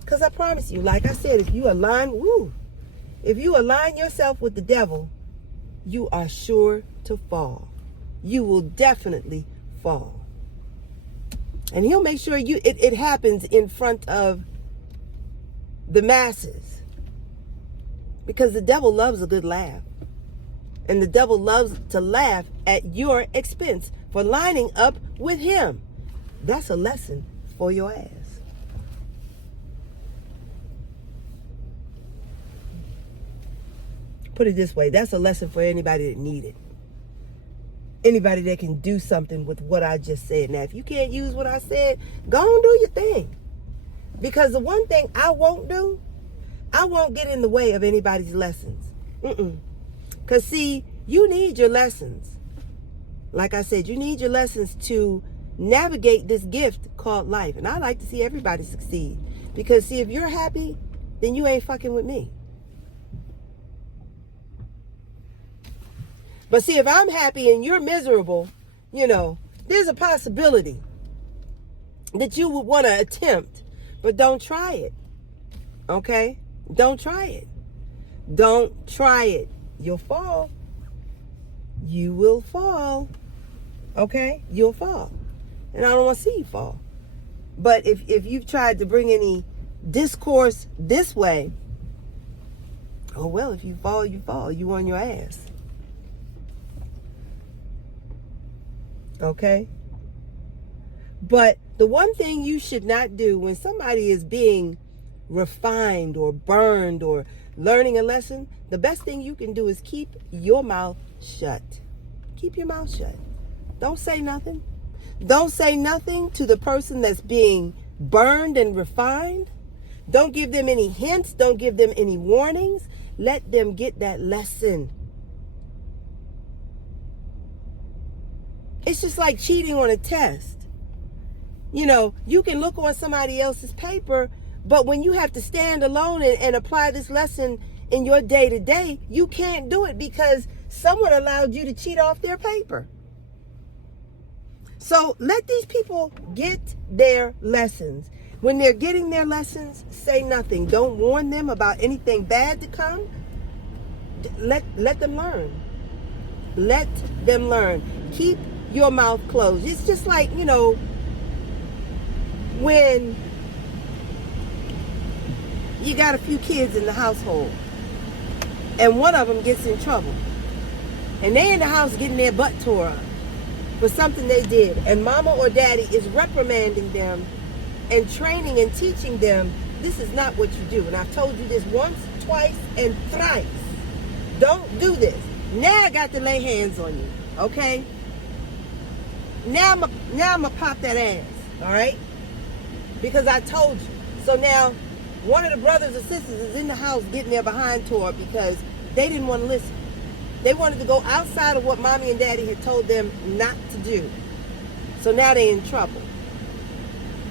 Because I promise you, like I said, if you align yourself with the devil, you are sure to fall. You will definitely fall. And he'll make sure it happens in front of the masses. Because the devil loves a good laugh. And the devil loves to laugh at your expense for lining up with him. That's a lesson for your ass. Put it this way, that's a lesson for anybody that need it. Anybody that can do something with what I just said. Now, if you can't use what I said, go and do your thing. Because the one thing I won't do, I won't get in the way of anybody's lessons. Because, see, you need your lessons. Like I said, you need your lessons to navigate this gift called life. And I like to see everybody succeed. Because, see, if you're happy, then you ain't fucking with me. But see, if I'm happy and you're miserable, you know, there's a possibility that you would want to attempt, but don't try it. Okay? Don't try it. Don't try it. You'll fall. You will fall. Okay? You'll fall. And I don't want to see you fall. But if you've tried to bring any discourse this way, oh well, if you fall, you fall. You on your ass. Okay? But the one thing you should not do when somebody is being refined or burned or learning a lesson, the best thing you can do is keep your mouth shut. keep your mouth shut. Don't say nothing. Don't say nothing to the person that's being burned and refined. Don't give them any hints. Don't give them any warnings. Let them get that lesson. It's just like cheating on a test. You know, you can look on somebody else's paper, but when you have to stand alone and apply this lesson in your day-to-day, you can't do it because someone allowed you to cheat off their paper. So let these people get their lessons. When they're getting their lessons, say nothing. Don't warn them about anything bad to come. Let them learn. Let them learn. Keep your mouth closed. It's just like, you know, when you got a few kids in the household and one of them gets in trouble and they in the house getting their butt tore up for something they did, and mama or daddy is reprimanding them and training and teaching them, this is not what you do. And I've told you this once, twice, and thrice. Don't do this. Now I got to lay hands on you, okay? Now I'm gonna pop that ass, all right? Because I told you. So now one of the brothers or sisters is in the house getting their behind tore up because they didn't want to listen. They wanted to go outside of what mommy and daddy had told them not to do. So now they're in trouble.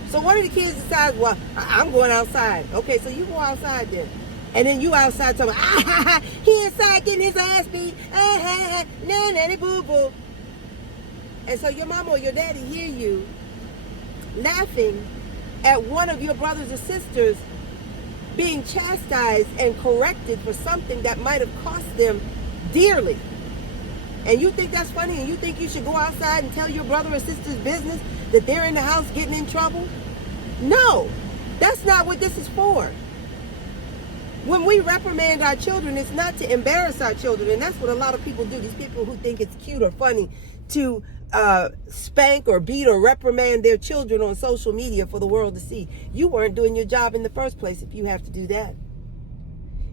So one of the kids decides, well, I'm going outside. Okay, so you go outside then. And then you outside talking, he inside getting his ass beat. Nanny boo boo. And so your mama or your daddy hear you laughing at one of your brothers or sisters being chastised and corrected for something that might have cost them dearly. And you think that's funny, and you think you should go outside and tell your brother or sister's business that they're in the house getting in trouble? No, that's not what this is for. When we reprimand our children, it's not to embarrass our children, and that's what a lot of people do. These people who think it's cute or funny to spank or beat or reprimand their children on social media for the world to see. You weren't doing your job in the first place if you have to do that.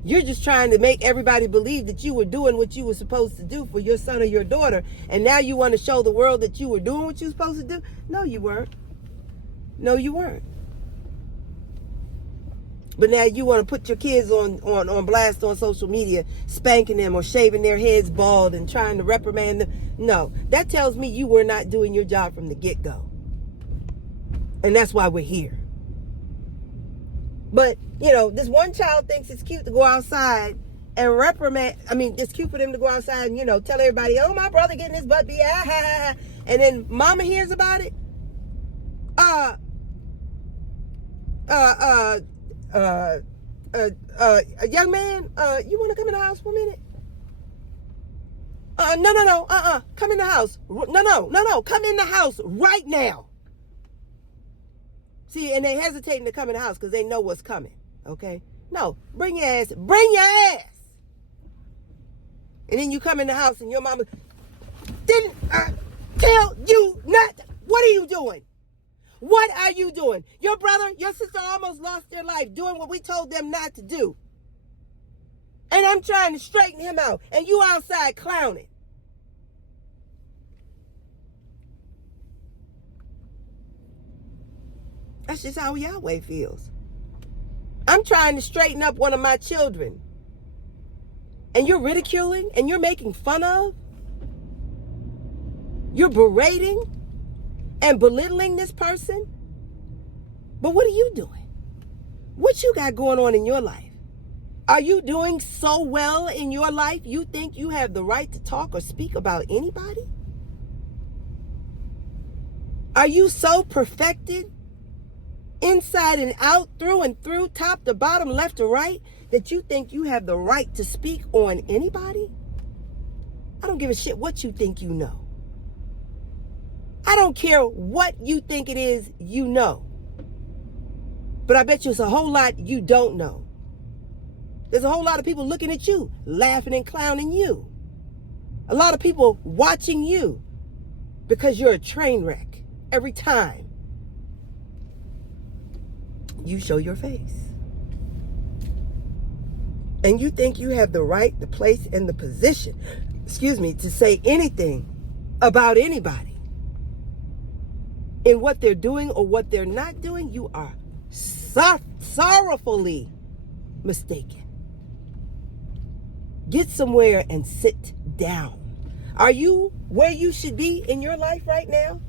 You're just trying to make everybody believe that you were doing what you were supposed to do for your son or your daughter, and now you want to show the world that you were doing what you were supposed to do? No, you weren't. No, you weren't. But now you want to put your kids on blast on social media, spanking them or shaving their heads bald and trying to reprimand them. No, that tells me you were not doing your job from the get-go. And that's why we're here. But, you know, this one child thinks it's cute to go outside and reprimand. I mean, it's cute for them to go outside and, you know, tell everybody, oh, my brother getting his butt beat. And then mama hears about it. Young man, you want to come in the house for a minute? No. Come in the house. No. Come in the house right now. See, and they're hesitating to come in the house because they know what's coming. Okay? No, bring your ass. Bring your ass. And then you come in the house and your mama didn't tell you not. What are you doing? What are you doing? Your brother, your sister almost lost their life doing what we told them not to do. And I'm trying to straighten him out. And you outside clowning. That's just how Yahweh feels. I'm trying to straighten up one of my children. And you're ridiculing and you're making fun of. You're berating and belittling this person. But what are you doing? What you got going on in your life? Are you doing so well in your life you think you have the right to talk or speak about anybody? Are you so perfected inside and out, through and through, top to bottom, left to right, that you think you have the right to speak on anybody? I don't give a shit what you think you know. I don't care what you think it is you know. But I bet you it's a whole lot you don't know. There's a whole lot of people looking at you, laughing and clowning you. A lot of people watching you because you're a train wreck every time you show your face. And you think you have the right, the place, and the position, to say anything about anybody in what they're doing or what they're not doing, you are sorrowfully mistaken. Get somewhere and sit down. Are you where you should be in your life right now?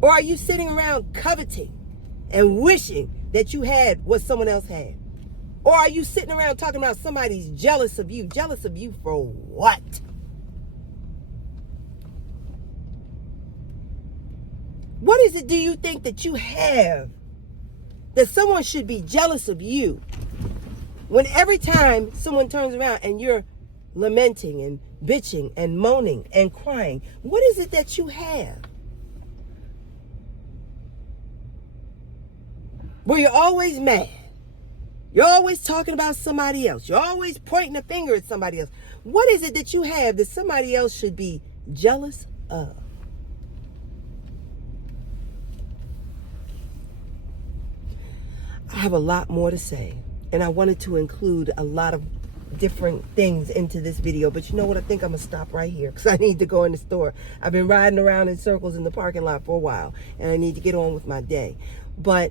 Or are you sitting around coveting and wishing that you had what someone else had? Or are you sitting around talking about somebody's jealous of you? Jealous of you for what? What is it do you think that you have that someone should be jealous of you? When every time someone turns around and you're lamenting and bitching and moaning and crying, what is it that you have? Where you're always mad. You're always talking about somebody else. You're always pointing a finger at somebody else. What is it that you have that somebody else should be jealous of? I have a lot more to say, and I wanted to include a lot of different things into this video, but you know what? I think I'm gonna stop right here because I need to go in the store. I've been riding around in circles in the parking lot for a while, and I need to get on with my day. But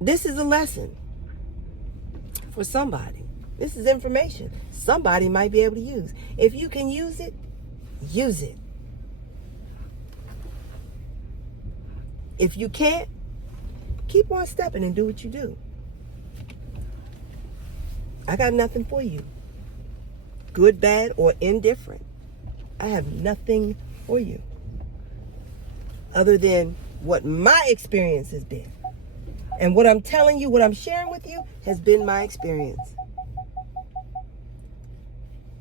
this is a lesson for somebody. This is information somebody might be able to use. If you can use it, use it. If you can't, keep on stepping and do what you do. I got nothing for you. Good, bad, or indifferent. I have nothing for you. Other than what my experience has been. And what I'm telling you, what I'm sharing with you, has been my experience.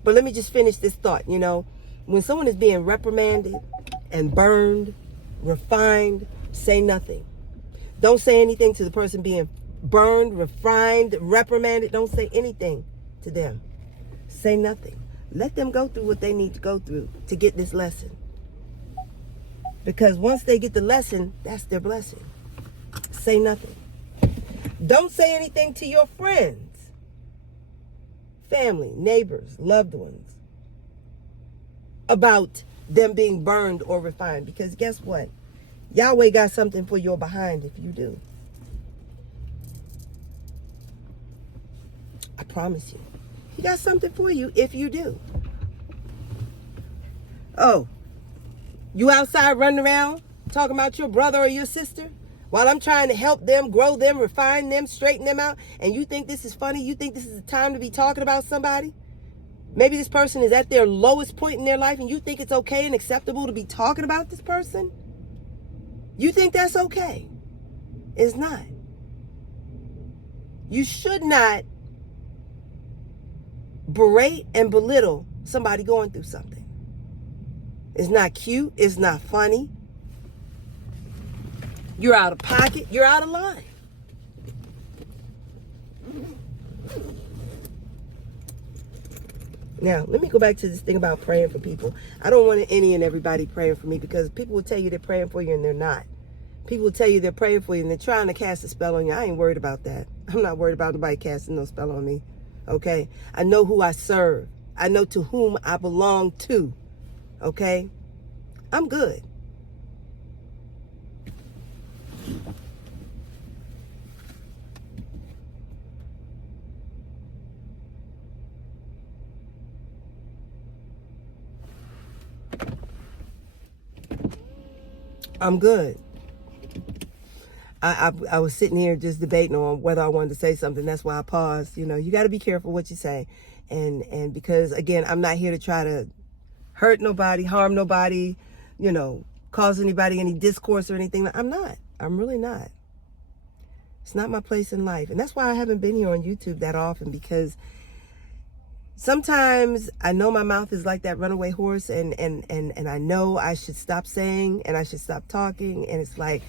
But let me just finish this thought. You know, when someone is being reprimanded and burned, refined, say nothing. Don't say anything to the person being burned, refined, reprimanded. Don't say anything to them. Say nothing. Let them go through what they need to go through to get this lesson. Because once they get the lesson, that's their blessing. Say nothing. Don't say anything to your friends, family, neighbors, loved ones about them being burned or refined. Because guess what? Yahweh got something for your behind if you do. I promise you. He got something for you if you do. Oh, you outside running around talking about your brother or your sister while I'm trying to help them, grow them, refine them, straighten them out, and you think this is funny? You think this is the time to be talking about somebody? Maybe this person is at their lowest point in their life and you think it's okay and acceptable to be talking about this person? You think that's okay? It's not. You should not berate and belittle somebody going through something. It's not cute. It's not funny. You're out of pocket. You're out of line. Now, let me go back to this thing about praying for people. I don't want any and everybody praying for me because people will tell you they're praying for you and they're not. People will tell you they're praying for you and they're trying to cast a spell on you. I ain't worried about that. I'm not worried about nobody casting no spell on me. Okay? I know who I serve. I know to whom I belong to. Okay? I'm good. I'm good. I was sitting here just debating on whether I wanted to say something. That's why I paused. You know, you got to be careful what you say. And because, again, I'm not here to try to hurt nobody, harm nobody, you know, cause anybody any discourse or anything. I'm not. I'm really not. It's not my place in life. And that's why I haven't been here on YouTube that often, because sometimes I know my mouth is like that runaway horse and I know I should stop saying and I should stop talking. And it's like,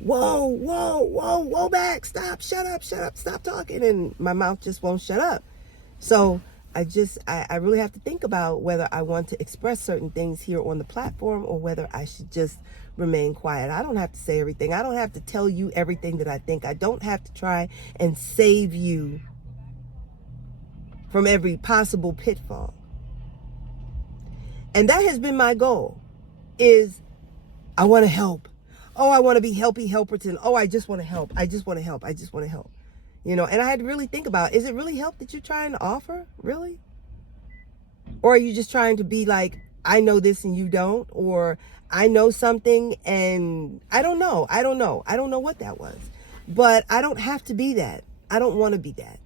whoa back, stop, shut up, stop talking. And my mouth just won't shut up. So I really have to think about whether I want to express certain things here on the platform or whether I should just remain quiet. I don't have to say everything. I don't have to tell you everything that I think. I don't have to try and save you from every possible pitfall. And that has been my goal, is I want to help. Oh, I want to be Helpy Helperton. Oh, I just want to help. I just want to help. I just want to help. You know, and I had to really think about, is it really help that you're trying to offer? Really? Or are you just trying to be like, I know this and you don't? Or I know something and I don't know. I don't know. I don't know what that was. But I don't have to be that. I don't want to be that.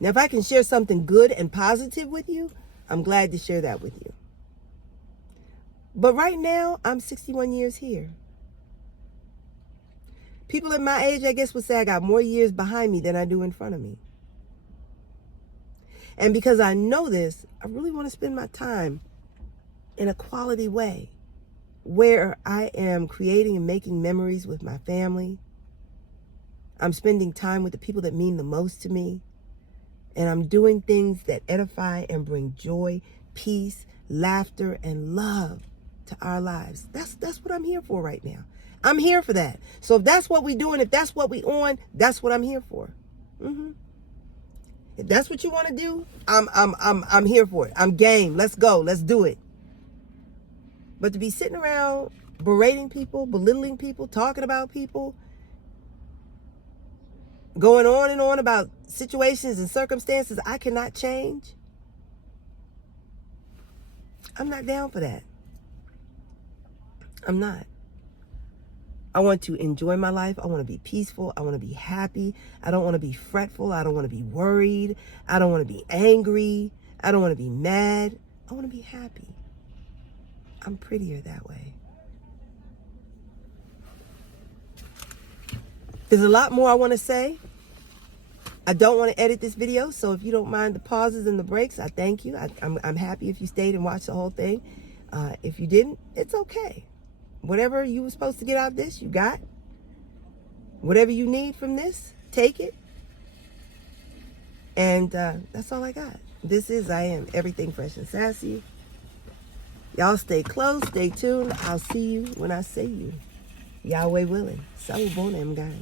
Now, if I can share something good and positive with you, I'm glad to share that with you. But right now, I'm 61 years here. People at my age, I guess, would say I got more years behind me than I do in front of me. And because I know this, I really want to spend my time in a quality way where I am creating and making memories with my family. I'm spending time with the people that mean the most to me. And I'm doing things that edify and bring joy, peace, laughter, and love to our lives. That's what I'm here for right now. I'm here for that. So if that's what we doing, if that's what we on, that's what I'm here for. If that's what you want to do, I'm here for it. I'm game. Let's go. Let's do it. But to be sitting around berating people, belittling people, talking about people, going on and on about situations and circumstances I cannot change, I'm not down for that. I'm not. I want to enjoy my life. I want to be peaceful. I want to be happy. I don't want to be fretful. I don't want to be worried. I don't want to be angry. I don't want to be mad. I want to be happy. I'm prettier that way. There's a lot more I want to say. I don't want to edit this video, so if you don't mind the pauses and the breaks, I thank you. I'm happy if you stayed and watched the whole thing. If you didn't, it's okay. Whatever you were supposed to get out of this, you got. Whatever you need from this, take it. And that's all I got. I am Everything Fresh and Sassy. Y'all stay close, stay tuned. I'll see you when I see you. Yahweh willing. Sawubona, guys.